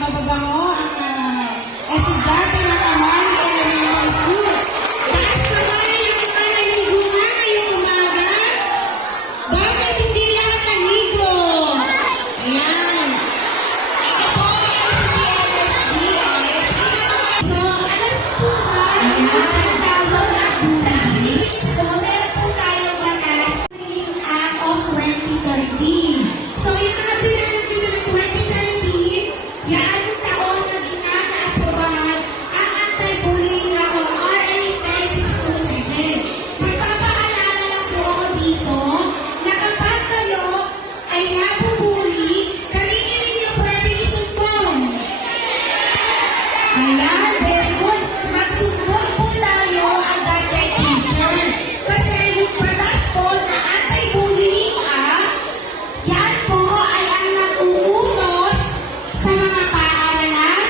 mababango ang estudyante ng Amani Elementary School. Taas naman yung mga naligo nga ngayong umaga. Bakit hindi lahat naligo? Ayan. Ito po yung si PLSD. So, alam po ba, so, meron po tayong batas of 2013. So, yung mga pinanong dito ng 2013, yan ang taon na ginana-aprobahan ang anti-bullying law o RA 10627. Magpapaalala lang po ako dito na kapag kayo ay napubuli, kanina ninyo pwede isumbong. Ayan, very good. Magsumbong po tayo agad kay teacher. Kasi yung batas po na anti-bullying yan po ay ang nag-uutos sa mga paaralan,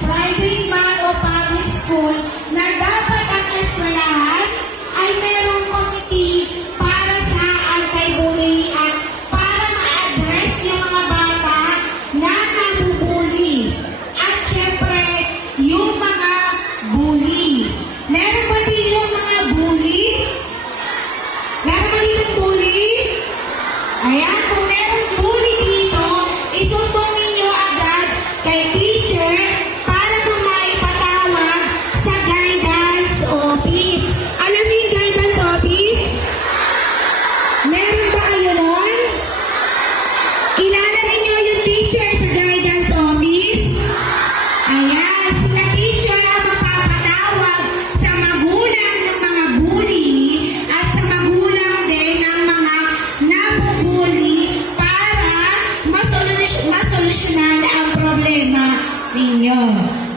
private man o public school na dapat ang eskwelahan ay merong committee para sa anti-bullying act para ma-address yung mga bata na nabubuli. At syempre, yung mga bully. Meron ba din yung mga bully? Meron ba dito bully? Ayan, kung meron bully dito, isumbong ninyo agad kay teacher para po maipatawag sa guidance office. Alam niyo yung guidance office? Meron ba kayo nun? Kilala ninyo yung teacher sa guidance office? Ayan, sila teacher ang mapapatawag sa magulang ng mga bully at sa magulang din ng mga nabubuli para masolusyonan ang problema ninyo.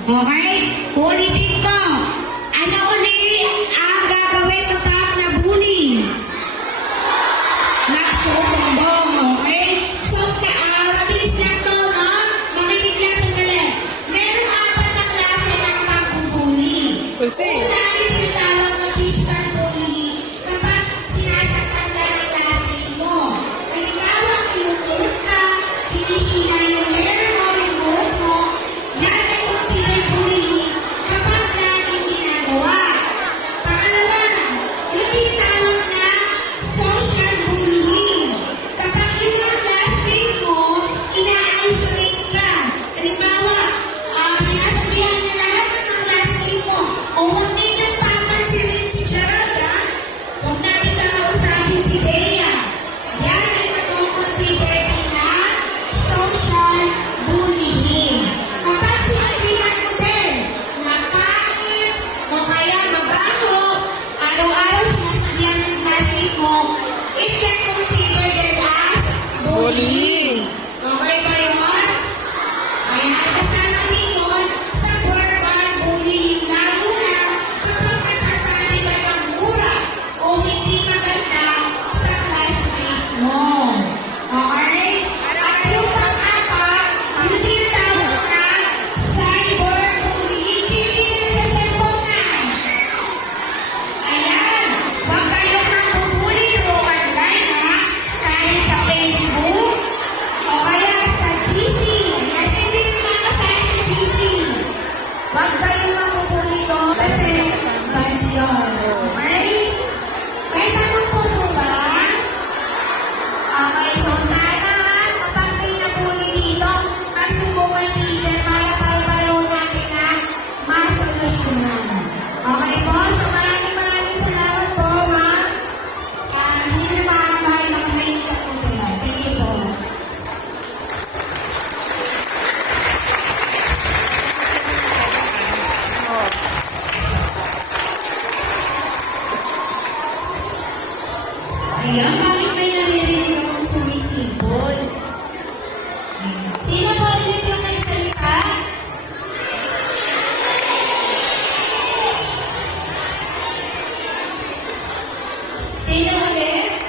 Okay? Ulitin ko. Ano uli ang gagawin kapag nabully? Nagsusumbong, okay? So, mabilis lang to, no? Makinig lang sandali. Merong 4 na klase ng pagbubuli. Una, ito yung tawag na physical bullying kapag sinasaktan ka ng classmate mo. Halimbawa, kinukulot ka, hinihila yung hair mo, yung buhok mo, yan ay considered bullying kapag laging ginagawa. Pangalawa, yung tinatawag na social bullying. Kapag yung mga classmate mo, ina-isolate ka. Halimbawa, sinasabihan na lahat ng mga classmate mo, o huwag ninyong papansinin si Gerald, huwag natin kakausapin si Bea. Yan ay considered na social bullying. Kapag sinabihan mo din na pangit o kaya mabaho, araw-araw sinasabihan ng classmate mo, it can considered as bullying. Okay ba yun? Ayan, kasama din yun sa verbal bullying, lalo na kapag nasasabi ka ng mura o hindi maganda sa classmate mo. Okay? At yung pang-apat, yung tinatawag na cyberbullying. Sino dito sa cellphone na? Ayan. Huwag kayong nambubuli through online, ha? Kahit sa Facebook o kaya sa GC. Kasi hindi nyo makasali sa GC. Huwag kayong nambubuli doon kasi bad yun. Okay? May tanong po ba? Okay, so sana kapag may nabuli dito, magsumbong kay teacher para pareho natin na masolusyonan. Okay po? So maraming salamat po, ma'am. Hindi naman mahal makinig po sila. Thank you po. Ayan, bakit may naririnig akong sumisipol? Sino po ulit yung nagsalita? Sino ulit?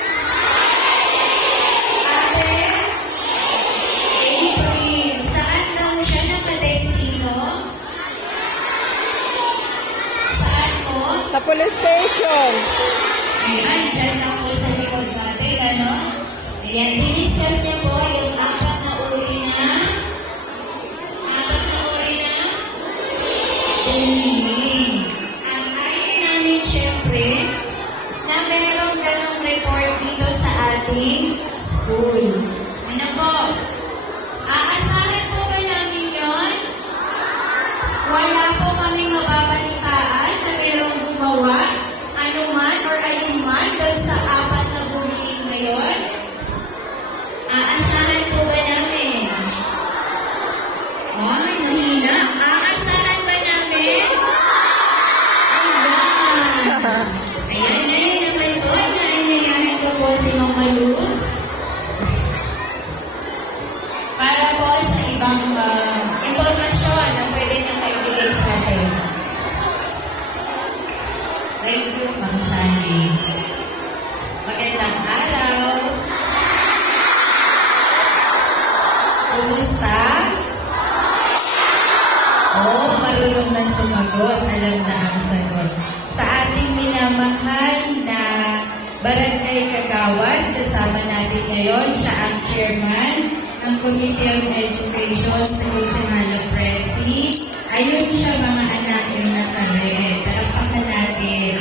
Ate? April. Saan daw siya nakadestino? Saan po? Sa police station. Ayan, dyan lang po sa likod natin, ano? Ayan, diniscuss niya po yung 4 na uri na para po sa ibang impormasyon na pwede niyang maibigay sa atin. Thank you, Ma'am Shani. Magandang araw. Kumusta? Marunong na sumagot. Alam na ang sagot. Sa ating minamahal na Barangay Kagawad, kasama natin ngayon, siya ang chairman ng Committee on Education sa Jose Presi. Ayun siya, mga anak yung nakaret. Talapakan natin.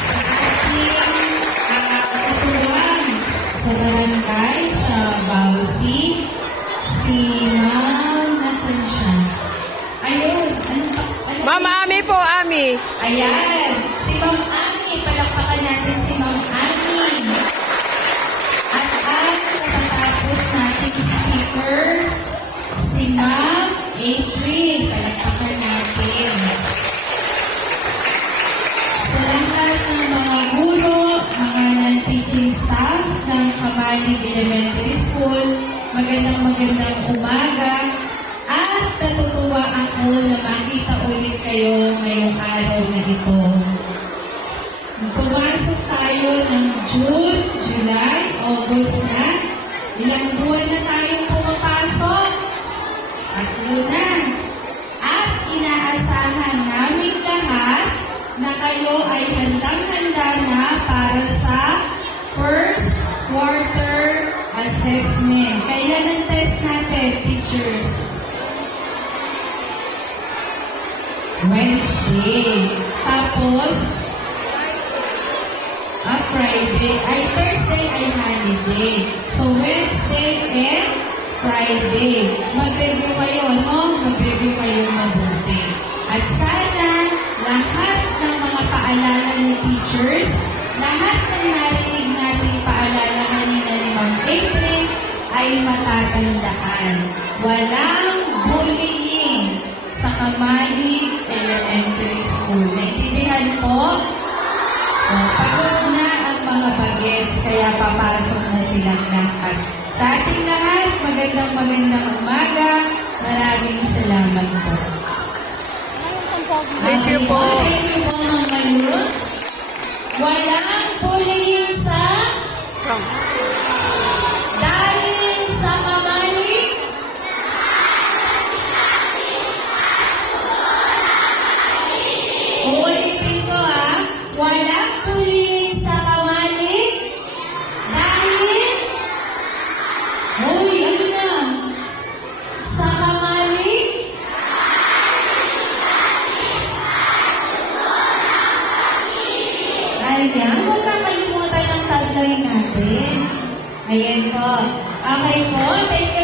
Sa ating katuwang sa barangay, sa Bausi, si Ma'am, nasan siya? Ayun, Ma'am Ami po, Ami. Ayan, si Ma'am Ami, palakpakan natin si Ma'am Ami. At ang katatapos nating speaker, si Ma'am April, palakpakan natin. Sa lahat ng mga guro, mga non-teaching staff ng Kamalig Elementary School, magandang umaga. At natutuwa ako na makita ulit kayo ngayong araw na ito. Pumasok tayo ng June, July, August na. Ilang buwan na tayong pumapasok. Tatlo na. At inaasahan namin lahat na kayo ay handang-handa na para sa first quarter assessment. Kailan ang test natin, teachers? Wednesday. Tapos, Friday. Thursday ay holiday. So, Wednesday and Friday. Mag-review kayo, no? Mag-review kayo mabuti. At sana, lahat ng mga paalala ni teachers, lahat ng narinig nating paalala kanina ni Ma'am April, ay matatandaan. Walang bullying sa Kamalig Elementary School. Naintindihan po? Pagod na ang mga bagets, kaya papasok na silang lahat. Sa ating lahat, magandang umaga. Maraming salamat po. Thank you po. Thank you po, Ma'am Mayu. Walang bullying sa dahil sa Kamalig. Uulitin ko walang bullying sa Kamalig dahil ano na? Sa Kamalig ayan, huwag kakalimutan ng tagline natin. Ayan po. Okay po, thank you.